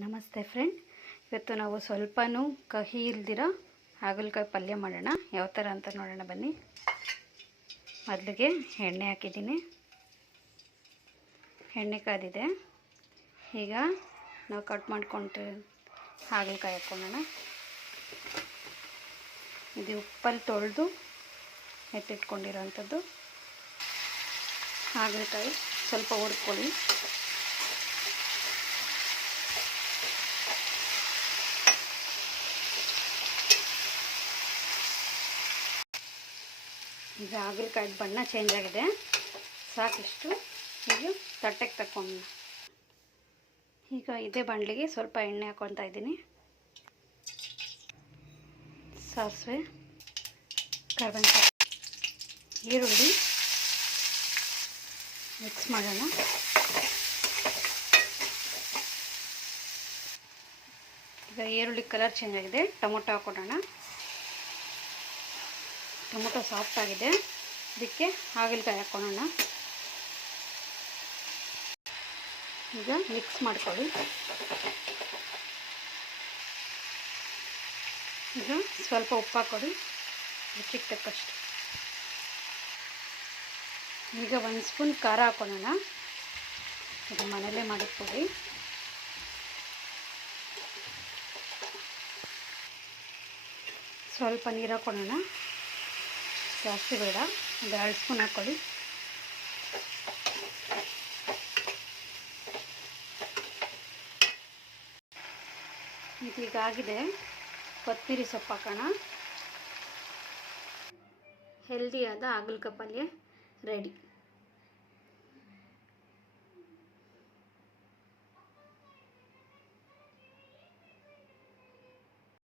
ನಮಸ್ತೆ ಫ್ರೆಂಡ್, ಇವತ್ತು ನಾವು ಸ್ವಲ್ಪನೂ ಕಹಿ ಇಲ್ದಿರೋ ಹಾಗಲಕಾಯಿ ಪಲ್ಯ ಮಾಡೋಣ. ಯಾವ ಥರ ಅಂತ ನೋಡೋಣ ಬನ್ನಿ. ಮೊದಲಿಗೆ ಎಣ್ಣೆ ಹಾಕಿದ್ದೀನಿ, ಎಣ್ಣೆ ಕಾದಿದೆ. ಈಗ ನಾವು ಕಟ್ ಮಾಡ್ಕೊಂಡು ಹಾಗಲಕಾಯಿ ಹಾಕ್ಕೊಳ್ಳೋಣ. ಇದು ಉಪ್ಪಲ್ಲಿ ತೊಳೆದು ಎತ್ತಿಟ್ಕೊಂಡಿರೋವಂಥದ್ದು ಹಾಗಲಕಾಯಿ. ಸ್ವಲ್ಪ ಹುರ್ಕೊಳ್ಳಿ. ಈಗ ಹಾಗಲಕಾಯಿ ಬಣ್ಣ ಚೇಂಜ್ ಆಗಿದೆ, ಸಾಕಿಷ್ಟು. ಈಗ ತಟ್ಟೆಗೆ ತಕ್ಕೊಂಡು ಈಗ ಇದೇ ಬಾಣಲಿಗೆ ಸ್ವಲ್ಪ ಎಣ್ಣೆ ಹಾಕ್ಕೊತಾ ಇದ್ದೀನಿ. ಸಾಸಿವೆ, ಕರಿಬೇವು, ಈರುಳ್ಳಿ ಮಿಕ್ಸ್ ಮಾಡೋಣ. ಈಗ ಈರುಳ್ಳಿ ಕಲರ್ ಚೇಂಜ್ ಆಗಿದೆ, ಟೊಮೊಟೊ ಹಾಕ್ಕೊಡೋಣ. ಟೊಮೊಟೊ ಸಾಫ್ಟ್ ಆಗಿದೆ, ಇದಕ್ಕೆ ಹಾಗಲಕಾಯಿ ಹಾಕ್ಕೊಳ್ಳೋಣ. ಈಗ ಮಿಕ್ಸ್ ಮಾಡ್ಕೊಳ್ಳಿ. ಈಗ ಸ್ವಲ್ಪ ಉಪ್ಪು ಹಾಕ್ಕೊಡಿ, ರುಚಿಗೆ ತಕ್ಕಷ್ಟು. ಈಗ 1 ಸ್ಪೂನ್ ಖಾರ ಹಾಕ್ಕೊಳ್ಳೋಣ. ಇದು ಮನೆಯಲ್ಲೇ ಮಾಡಿಟ್ಕೊಳ್ಳಿ. ಸ್ವಲ್ಪ ನೀರು ಹಾಕ್ಕೊಳ್ಳೋಣ, ಜಾಸ್ತಿ ಬೇಡ. ಒಂದು 2 ಸ್ಪೂನ್ ಹಾಕ್ಕೊಳ್ಳಿ. ಇದೀಗಾಗಿದೆ, ಕೊತ್ತಂಬರಿ ಸೊಪ್ಪು ಹಾಕೋಣ. ಹೆಲ್ದಿಯಾದ ಹಾಗಲಕಾಯಿ ಪಲ್ಯ ರೆಡಿ.